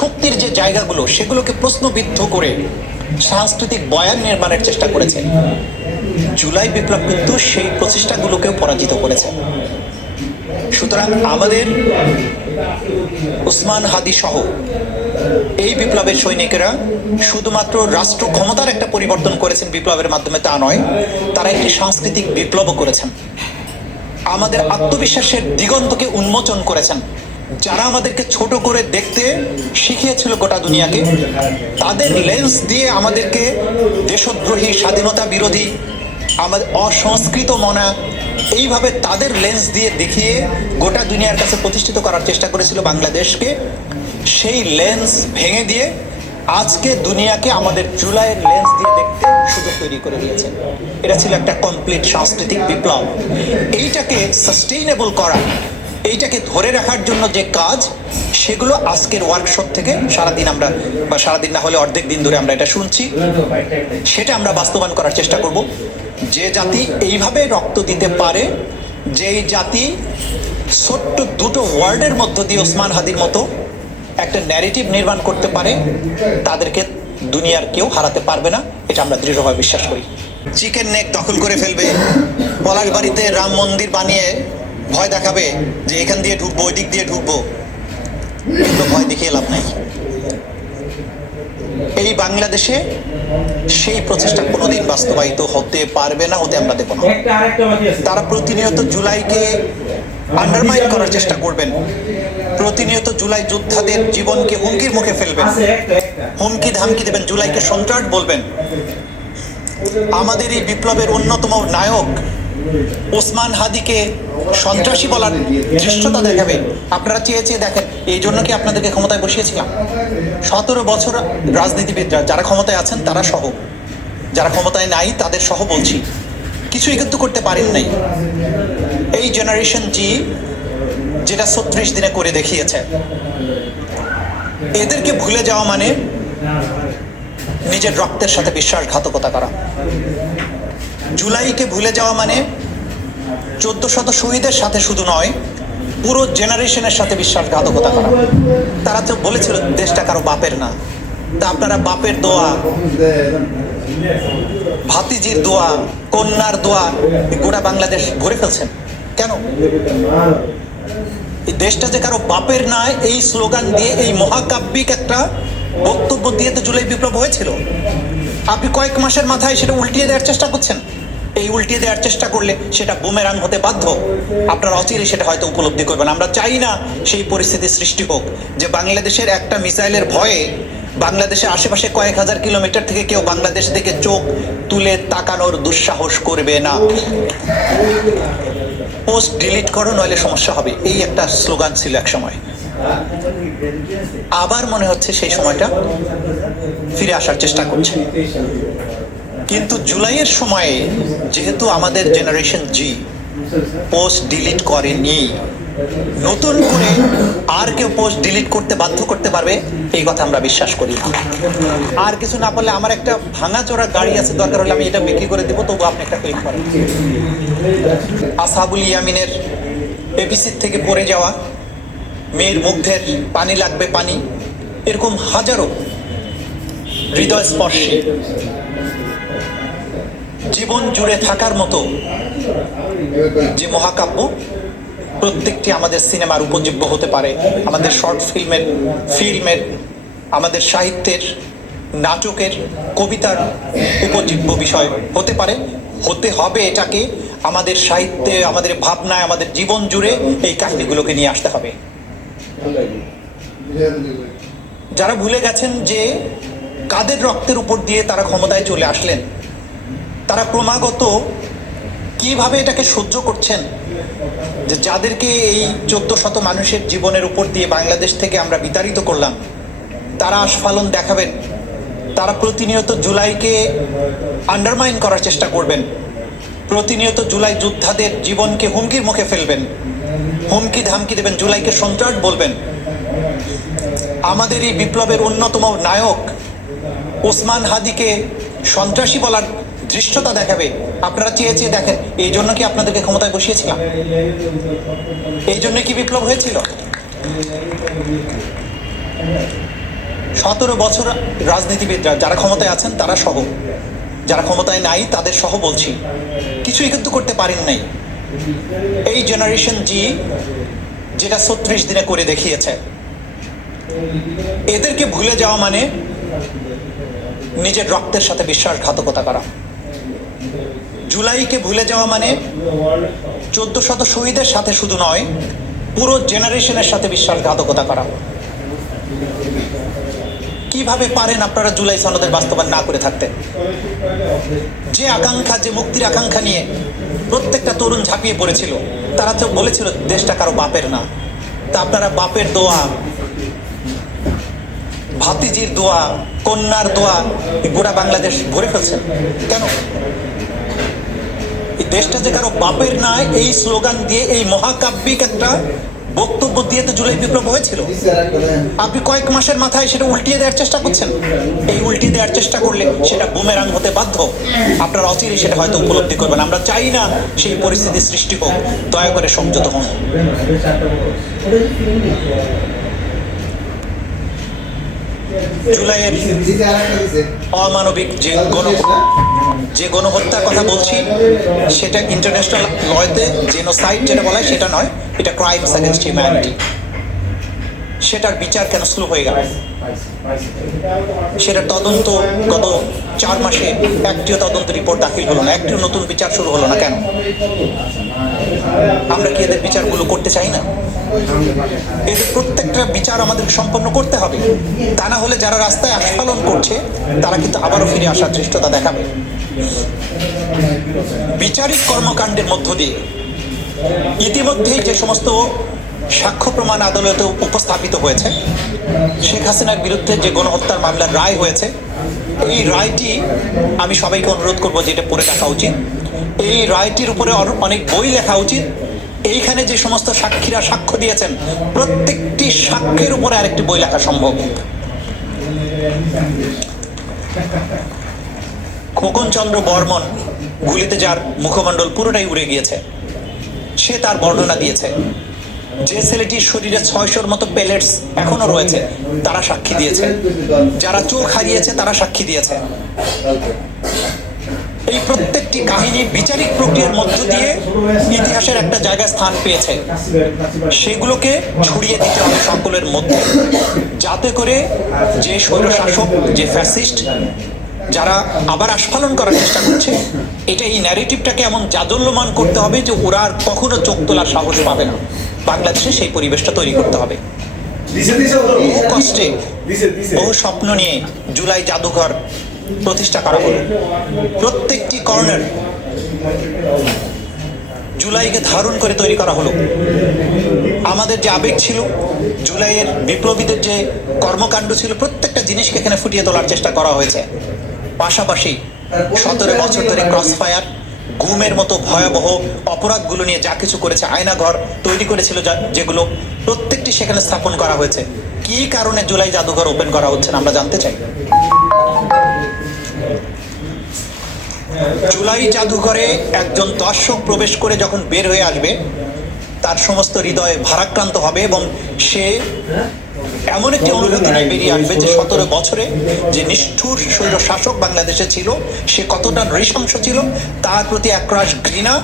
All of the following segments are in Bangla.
শক্তির যে জায়গাগুলো সেগুলোকে প্রশ্নবিদ্ধ করে সাংস্কৃতিক বয়ান নির্মাণের চেষ্টা করেছে। জুলাই বিপ্লব কিন্তু সেই প্রচেষ্টাগুলোকেও পরাজিত করেছে। সুতরাং আমাদের ওসমান হাদি সহ এই বিপ্লবের সৈনিকেরা শুধুমাত্র রাষ্ট্র ক্ষমতার একটা পরিবর্তন করেছেন বিপ্লবের মাধ্যমে তা নয়, তারা একটি সাংস্কৃতিক বিপ্লবও করেছেন। আমাদের আত্মবিশ্বাসের দিগন্তকে উন্মোচন করেছেন। যারা আমাদেরকে ছোট করে দেখতে শিখিয়েছিল গোটা দুনিয়াকে, তাদের লেন্স দিয়ে আমাদেরকে দেশদ্রোহী, স্বাধীনতা বিরোধী, আমাদের অসংস্কৃত মনা, এইভাবে তাদের লেন্স দিয়ে দেখিয়ে গোটা দুনিয়ার কাছে প্রতিষ্ঠিত করার চেষ্টা করেছিল বাংলাদেশকে। সেই লেন্স ভেঙে দিয়ে আজকে দুনিয়াকে আমাদের জুলাইয়ের লেন্স দিয়ে দেখতে সুযোগ তৈরি করে দিয়েছে। এটা ছিল একটা কমপ্লিট সাংস্কৃতিক বিপ্লব। এইটাকে সাস্টেইনেবল করা, এইটাকে ধরে রাখার জন্য যে কাজ, সেগুলো আজকের ওয়ার্কশপ থেকে সারাদিন আমরা, বা সারাদিন না হলে অর্ধেক দিন ধরে আমরা এটা শুনছি, সেটা আমরা বাস্তবায়ন করার চেষ্টা করব। যে জাতি এইভাবে রক্ত দিতে পারে, যেই জাতি ছোট্ট দুটো ওয়ার্ডের মধ্য দিয়ে ওসমান হাদির মতো একটা ন্যারেটিভ নির্মাণ করতে পারে, তাদেরকে দুনিয়ার কেউ হারাতে পারবে না, এটা আমরা দৃঢ়ভাবে বিশ্বাস করি। চিকেন নেক দখল করে ফেলবে, পলাশবাড়িতে রাম মন্দির বানিয়ে ভয় দেখাবে যে এখান দিয়ে ঢুকবো, ওই দিক দিয়ে ঢুকবো, কিন্তু ভয় দেখিয়ে লাভ নাই। এই বাংলাদেশে সেই প্রচেষ্টা কোনোদিন বাস্তবায়িত হতে পারবে না, হতে আমরা দেব না। তারা প্রতিনিয়ত জুলাইকে আন্ডারমাইন করার চেষ্টা করবেন, প্রতিনিয়ত জুলাই যোদ্ধাদের জীবনকে হুমকির মুখে ফেলবেন, হুমকি ধামকি দেবেন, জুলাইকে সন্ত্রাস বলবেন। আমাদের এই বিপ্লবের অন্যতম নায়ক ওসমান হাদিকে সন্ত্রাসী বলার ধৃষ্টতা দেখাবে। আপনারা চেয়ে চেয়ে দেখেন, এই জন্য কি আপনাদেরকে ক্ষমতায় বসিয়েছিলাম? 17 বছর রাজনীতিবিদরা, যারা ক্ষমতায় আছেন তারা সহ, যারা ক্ষমতায় নাই তাদের সহ বলছি, কিছুই কিন্তু করতে পারেন নাই। এই জেনারেশন জি যেটা 36 দিনে করে দেখিয়েছে, এদেরকে ভুলে যাওয়া মানে নিজের রক্তের সাথে বিশ্বাসঘাতকতা করা। জুলাইকে ভুলে যাওয়া মানে 1400 শহীদের সাথে শুধু নয়, পুরো জেনারেশনের সাথে বিশ্বাসঘাতকতা করা। তারা তো বলেছিল দেশটা কারো বাপের না, তা আপনারা বাপের দোয়া, ভাতিজির দোয়া, কন্যার দোয়া গোটা বাংলাদেশ ভরে ফেলছেন কেন? এই দেশটা যে কারো বাপের নয়, এই স্লোগান দিয়ে, এই মহাকাব্যিক একটা বক্তব্য দিয়ে তো জুলাই বিপ্লব হয়েছিল। আপনি কয়েক মাসের মাথায় সেটা উল্টিয়ে দেওয়ার চেষ্টা করছেন। এই উল্টিয়ে দেওয়ার চেষ্টা করলে সেটা বুমেরাং হতে বাধ্য। আপনারা অচিরে সেটা হয়তো উপলব্ধি করবেন। আমরা চাই না সেই পরিস্থিতি সৃষ্টি হোক যে বাংলাদেশের একটা মিসাইলের ভয়ে বাংলাদেশের আশেপাশে কয়েক হাজার কিলোমিটার থেকে কেউ বাংলাদেশ থেকে চোখ তুলে তাকানোর দুঃসাহস করবে না। পোস্ট ডিলিট করো, নইলে সমস্যা হবে, এই একটা স্লোগান ছিল এক সময়। আবার মনে হচ্ছে সেই সময়টা ফিরে আসার চেষ্টা করছে। কিন্তু জুলাইয়ের সময়ে যেহেতু আমাদের জেনারেশন জি পোস্ট ডিলিট করেনি, নতুন করে আর কেউ পোস্ট ডিলিট করতে বাধ্য করতে পারবে এই কথা আমরা বিশ্বাস করি না। আর কিছু না পারলে আমার একটা ভাঙাচোরা গাড়ি আছে, দরকার হলে আমি এটা বিক্রি করে দেবো, তবু আপনি একটা ক্লিক করেন। আসহাবুল ইয়ামিনের এবিসির থেকে পড়ে যাওয়া, মেয়ের মুগ্ধের পানি লাগবে পানি, এরকম হাজারো হৃদয়স্পর্শী, জীবন জুড়ে থাকার মতো যে মহাকাব্য, প্রত্যেকটি আমাদের সিনেমার উপজীব্য হতে পারে, আমাদের শর্ট ফিল্মের, আমাদের সাহিত্যের, নাটকের, কবিতার উপজীব্য বিষয় হতে পারে, হতে হবে। এটাকে আমাদের সাহিত্যে, আমাদের ভাবনায়, আমাদের জীবন জুড়ে এই কাহিনীগুলোকে নিয়ে আসতে হবে। যারা ভুলে গেছেন যে কাদের রক্তের উপর দিয়ে তারা ক্ষমতায় চলে আসলেন, তারা ক্রমাগত কিভাবে এটাকে সহ্য করছেন, যে যাদেরকে এই 1400 মানুষের জীবনের উপর দিয়ে বাংলাদেশ থেকে আমরা বিতাড়িত করলাম, তারা আস্ফালন দেখাবেন, তারা প্রতিনিয়ত জুলাইকে আন্ডারমাইন করার চেষ্টা করবেন, প্রতিনিয়ত জুলাই যোদ্ধাদের জীবনকে হুমকির মুখে ফেলবেন, হুমকি ধামকি দেবেন, জুলাইকে সন্ত্রাস বলবেন। আমাদের এই বিপ্লবের অন্যতম নায়ক ওসমান হাদিকে সন্ত্রাসী বলার ধৃষ্টতা দেখাবে। আপনারা চেয়ে চেয়ে দেখেন, এই জন্য কি আপনাদেরকে ক্ষমতায় বসিয়েছিলাম? এই জন্য কি বিপ্লব হয়েছিল? 17 বছর রাজনীতিবিদরা যারা ক্ষমতায় আছেন তারা সহ, যারা ক্ষমতায় নাই তাদের সহ বলছি, কিছুই কিন্তু করতে পারেন নাই। এই জেনারেশন জি যেটা 36 দিনে করে দেখিয়েছে, এদেরকে ভুলে যাওয়া মানে নিজের রক্তের সাথে বিশ্বাসঘাতকতা করা। জুলাইকে ভুলে যাওয়া মানে 1400 শহীদের সাথে শুধু নয়, পুরো জেনারেশনের সাথে বিশ্বাসঘাতকতা করা। কিভাবে পারেন আপনারা জুলাই সনদের বাস্তবায়ন না করে থাকতে? যে আকাঙ্ক্ষা, যে মুক্তির আকাঙ্ক্ষা নিয়ে প্রত্যেকটা তরুণ ঝাঁপিয়ে পড়েছিল, তারা তো বলেছিল দেশটা কারো বাপের না। তা আপনারা বাপের দোয়া, ভাতিজির দোয়া, কন্যার দোয়া গোটা বাংলাদেশ ভরে ফেলছেন কেন? এই দেশটা যে কারো বাপের নয়, এই স্লোগান দিয়ে, এই মহাকাব্যিক একটা বক্তব্য দিয়ে তো জুলাই বিপ্লব হয়েছিল। আপনি কয়েক মাসের মাথায় সেটা উল্টিয়ে দেওয়ার চেষ্টা করছেন। এই উল্টিয়ে দেওয়ার চেষ্টা করলে সেটা বুমেরাং হতে বাধ্য। আপনারা অচিরে সেটা হয়তো উপলব্ধি করবেন। আমরা চাই না সেই পরিস্থিতি সৃষ্টি হোক। দয়া করে সংযত হন। জুলাইয়ের অমানবিক যে গণহত্যার কথা বলছি, সেটা ইন্টারন্যাশনাল লতে জেনোসাইড যেটা বলা হয় সেটা নয়, এটা ক্রাইমস এগেইনস্ট হিউম্যানিটি। সেটার বিচার কেন স্লো হয়ে গেল? সেটার তদন্ত গত 4 মাসে একটিও তদন্ত রিপোর্ট দাখিল হলো না, একটিও নতুন বিচার শুরু হলো না কেন? আমরা কি এদের বিচারগুলো করতে চাই না? এদের প্রত্যেকটা বিচার আমাদের সম্পন্ন করতে হবে। তা না হলে যারা রাস্তায় আস্ফালন করছে তারা কিন্তু আবারও ফিরে আসার দৃষ্টতা দেখাবে। বিচারিক কর্মকাণ্ডের মধ্য দিয়ে ইতিমধ্যেই যে সমস্ত সাক্ষ্য প্রমাণ আদালতে উপস্থাপিত হয়েছে, শেখ হাসিনার বিরুদ্ধে যে গণহত্যার মামলার রায় হয়েছে, এই রায়টি আমি সবাইকে অনুরোধ করবো যে এটা পড়ে দেখা উচিত। এই রায়টির উপরে অনেক বই লেখা উচিত। এইখানে যে সমস্ত সাক্ষীরা সাক্ষ্য দিয়েছেন, প্রত্যেকটি সাক্ষ্যের উপরে আরেকটি বই লেখা সম্ভব। খোকনচন্দ্র বর্মন গুলিতে যার মুখমণ্ডল পুরোটাই উড়ে গিয়েছে, সে তার বর্ণনা দিয়েছে। যে ছেলেটির শরীরে 600-র মতো পেলেটস এখনো রয়েছে, তারা সাক্ষী দিয়েছে। যারা চোখ হারিয়েছে তারা সাক্ষী দিয়েছে। এই প্রত্যেকটি কাহিনী বিচারিক প্রক্রিয়ার মধ্য দিয়ে ইতিহাসের একটা জায়গায় স্থান পেয়েছে। সেগুলোকে ছড়িয়ে দিতে হবে সকলের মধ্যে, যাতে করে যে স্বৈরশাসক, যে ফ্যাসিস্ট, যারা আবার আস্ফালন করার চেষ্টা করছে, এটা এই ন্যারেটিভটাকে এমন জাদল্যমান করতে হবে যে ওরা আর কখনো চোখ তোলার সাহস পাবে না। বাংলাদেশে সেই পরিবেশটা তৈরি করতে হবে। বহু কষ্টে, বহু স্বপ্ন নিয়ে জুলাই জাদুঘর প্রতিষ্ঠা করা হলো। প্রত্যেকটি কর্নার জুলাইকে ধারণ করে তৈরি করা হলো। আমাদের যে আবেগ ছিল, জুলাইয়ের বিপ্লবীদের যে কর্মকাণ্ড ছিল, প্রত্যেকটা জিনিসকে এখানে ফুটিয়ে তোলার চেষ্টা করা হয়েছে। পাশাপাশি 17 বছর ধরে ক্রসফায়ার, গুমের মতো ভয়াবহ অপরাধগুলো নিয়ে যা কিছু করেছে, আয়নাঘর তৈরি করেছিল যেগুলো, প্রত্যেকটি সেখানে স্থাপন করা হয়েছে। কি কারণে জুলাই জাদুঘর ওপেন করা হচ্ছে না আমরা জানতে চাই। জুলাই জাদুঘরে একজন দর্শক প্রবেশ করে যখন বের হয়ে আসবে, তার সমস্ত হৃদয় ভারাক্রান্ত হবে এবং সে এমন একটি অনুভূতি নিয়ে বেরিয়ে আসবে যে 17 বছরে যে নিষ্ঠুর স্বৈর শাসক বাংলাদেশে ছিল, সে কতটা নৃশংস ছিল তার প্রতি একরাশ ঘৃণা,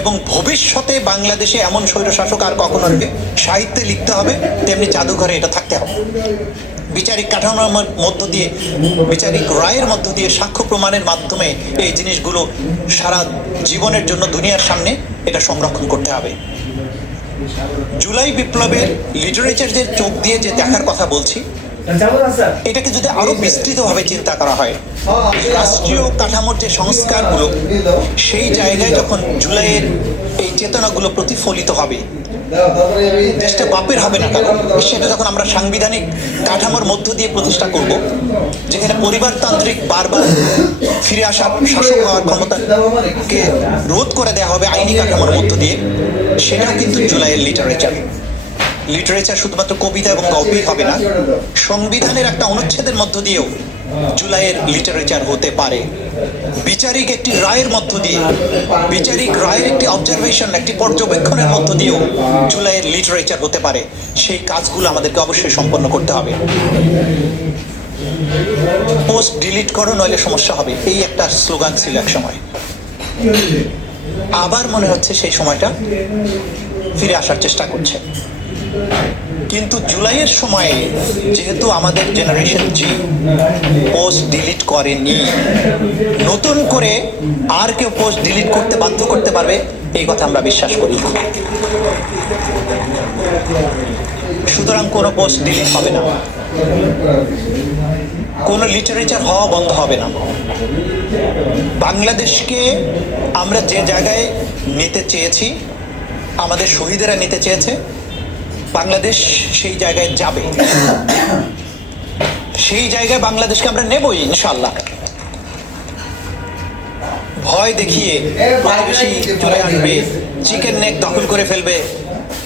এবং ভবিষ্যতে বাংলাদেশে এমন স্বৈর শাসক আর কখনো আসবে, সাহিত্যে লিখতে হবে, তেমনি জাদুঘরে এটা থাকতে হবে। বিচারিক কাঠামোর মধ্য দিয়ে, বিচারিক রায়ের মধ্য দিয়ে, সাক্ষ্য প্রমাণের মাধ্যমে এই জিনিসগুলো সারা জীবনের জন্য দুনিয়ার সামনে এটা সংরক্ষণ করতে হবে। জুলাই বিপ্লবের লিটারেচার চোখ দিয়ে যে দেখার কথা বলছি, এটাকে যদি আরো বিস্তৃতভাবে চিন্তা করা হয়, রাষ্ট্রীয় কাঠামোর যে সংস্কারগুলো, সেই জায়গায় যখন জুলাইয়ের এই চেতনাগুলো প্রতিফলিত হবে, দেশটা বাপের হবে না কারণ সেটা যখন আমরা সাংবিধানিক কাঠামোর মধ্য দিয়ে প্রতিষ্ঠা করব, যেখানে পরিবারতান্ত্রিক বারবার ফিরে আসা শাসক হওয়ার ক্ষমতাকে রোধ করে দেওয়া হবে আইনি কাঠামোর মধ্য দিয়ে, সেটাও কিন্তু জুলাইয়ের লিটারেচার শুধুমাত্র কবিতা এবং গল্পই হবে না, সংবিধানের একটা অনুচ্ছেদের মধ্য দিয়েও জুলাইয়ের লিটারেচার হতে পারে। বিচারিক একটি রায়ের মধ্য দিয়ে, বিচারিক রায়ের একটি অবজারভেশন, একটি পর্যবেক্ষণের মধ্য দিয়েও জুলাইয়ের লিটারেচার হতে পারে। সেই কাজগুলো আমাদেরকে অবশ্যই সম্পন্ন করতে হবে। পোস্ট ডিলিট করো নইলে সমস্যা হবে, এই একটা স্লোগান ছিল এক সময়। আবার মনে হচ্ছে সেই সময়টা ফিরে আসার চেষ্টা করছে। কিন্তু জুলাইয়ের সময়ে যেহেতু আমাদের জেনারেশন জি পোস্ট ডিলিট করেনি, নতুন করে আর কেউ পোস্ট ডিলিট করতে বাধ্য করতে পারবে এই কথা আমরা বিশ্বাস করি। সুতরাং কোনো পোস্ট ডিলিট হবে না, কোনো লিটারেচার হওয়া বন্ধ হবে না। বাংলাদেশকে আমরা যে জায়গায় নিতে চেয়েছি, আমাদের শহীদেরা নিতে চেয়েছে, বাংলাদেশ সেই জায়গায় যাবে। সেই জায়গায় বাংলাদেশকে আমরা নেবই ইনশাআল্লাহ। ভয় দেখিয়ে প্রতিবেশী চলে আসবে, চিকেন নেক দখল করে ফেলবে,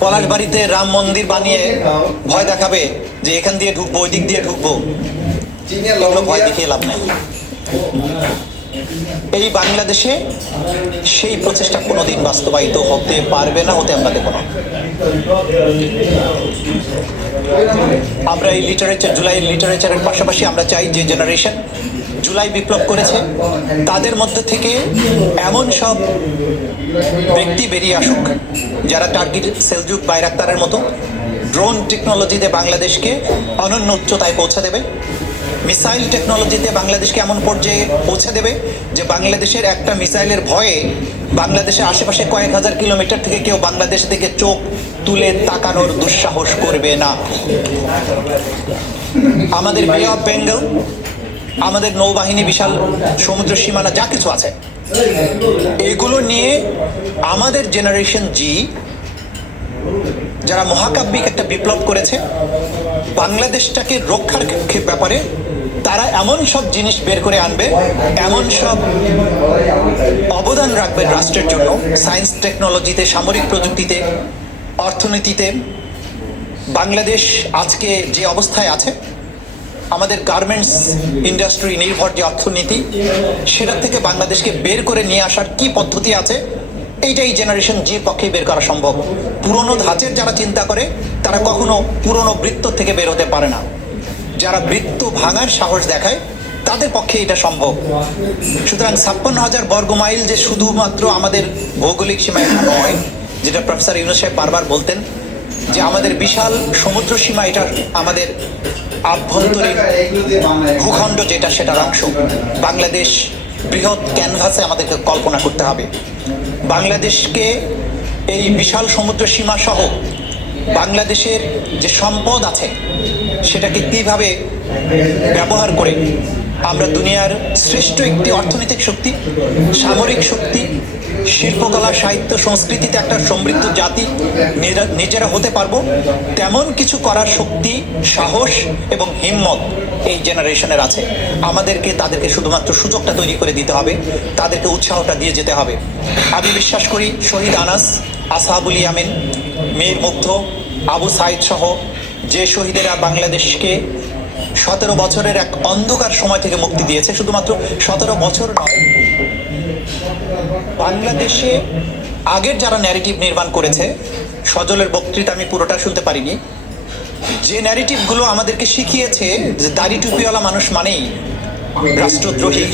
পলাশবাড়িতে রাম মন্দির বানিয়ে ভয় দেখাবে যে এখান দিয়ে ঢুকবো, ওই দিক দিয়ে ঢুকবো, এগুলো ভয় দেখিয়ে লাভ নেই। এই বাংলাদেশে সেই প্রচেষ্টা কোনোদিন বাস্তবায়িত হতে পারবে না, হতে আমরা দেব না। আমরা এই লিটারেচার, জুলাইয়ের লিটারেচারের পাশাপাশি আমরা চাই যে জেনারেশন জুলাই বিপ্লব করেছে তাদের মধ্যে থেকে এমন সব ব্যক্তি বেরিয়ে আসুক যারা টার্গেট সেলজুক বাইরাক্তারের মতো ড্রোন টেকনোলজিতে বাংলাদেশকে অনন্য উচ্চতায় পৌঁছে দেবে, মিসাইল টেকনোলজিতে বাংলাদেশকে এমন পর্যায়ে পৌঁছে দেবে যে বাংলাদেশের একটা মিসাইলের ভয়ে বাংলাদেশের আশেপাশে কয়েক হাজার কিলোমিটার থেকে কেউ বাংলাদেশ থেকে চোখ তুলে তাকানোর দুঃসাহস করবে না। আমাদের বে অফ বেঙ্গল, আমাদের নৌবাহিনী, বিশাল সমুদ্র সীমানা যা কিছু আছে, এগুলো নিয়ে আমাদের জেনারেশন জি যারা মহাকাব্যিক একটা বিপ্লব করেছে বাংলাদেশটাকে রক্ষার ব্যাপারে, তারা এমন সব জিনিস বের করে আনবে, এমন সব অবদান রাখবে রাষ্ট্রের জন্য, সায়েন্স টেকনোলজিতে, সামরিক প্রযুক্তিতে, অর্থনীতিতে। বাংলাদেশ আজকে যে অবস্থায় আছে, আমাদের গার্মেন্টস ইন্ডাস্ট্রি নির্ভর যে অর্থনীতি, সেটা থেকে বাংলাদেশকে বের করে নিয়ে আসার কি পদ্ধতি আছে, এইটাই জেনারেশন জির পক্ষেই বের করা সম্ভব। পুরনো ধাঁচের যারা চিন্তা করে তারা কখনো পুরনো বৃত্ত থেকে বের হতে পারে না। যারা বৃত্ত ভাঙার সাহস দেখায় তাদের পক্ষে এটা সম্ভব। সুতরাং 56,000 বর্গমাইল যে শুধুমাত্র আমাদের ভৌগোলিক সীমায় নয়, যেটা প্রফেসর ইউনূস সাহেব বারবার বলতেন যে আমাদের বিশাল সমুদ্র সীমা, এটা আমাদের আভ্যন্তরীণ ভূখণ্ড যেটা, সেটার অংশ। বাংলাদেশ বৃহৎ ক্যানভাসে আমাদেরকে কল্পনা করতে হবে। বাংলাদেশকে এই বিশাল সমুদ্র সীমা সহ বাংলাদেশের যে সম্পদ আছে সেটাকে কীভাবে ব্যবহার করে আমরা দুনিয়ার শ্রেষ্ঠ একটি অর্থনৈতিক শক্তি, সামরিক শক্তি, শিল্পকলা, সাহিত্য, সংস্কৃতিতে একটা সমৃদ্ধ জাতি নিজেরা হতে পারবো, তেমন কিছু করার শক্তি, সাহস এবং হিম্মত এই জেনারেশনের আছে। আমাদেরকে তাদেরকে শুধুমাত্র সুযোগটা তৈরি করে দিতে হবে, তাদেরকে উৎসাহটা দিয়ে যেতে হবে। আমি বিশ্বাস করি শহীদ আনাস, আসহাবুল ইয়ামিন, মীর মুগ্ধ, আবু সাইদ সহ যে শহীদেরা বাংলাদেশকে 17 বছরের এক অন্ধকার সময় থেকে মুক্তি দিয়েছে, শুধুমাত্র 17 বছর নয়, বাংলাদেশে আগের যারা ন্যারেটিভ নির্মাণ করেছে, সজলের বক্তৃতা আমি পুরোটা শুনতে পারিনি, যে ন্যারেটিভগুলো আমাদেরকে শিখিয়েছে যে দাড়ি টুপিওয়ালা মানুষ মানেই রাষ্ট্রদ্রোহী।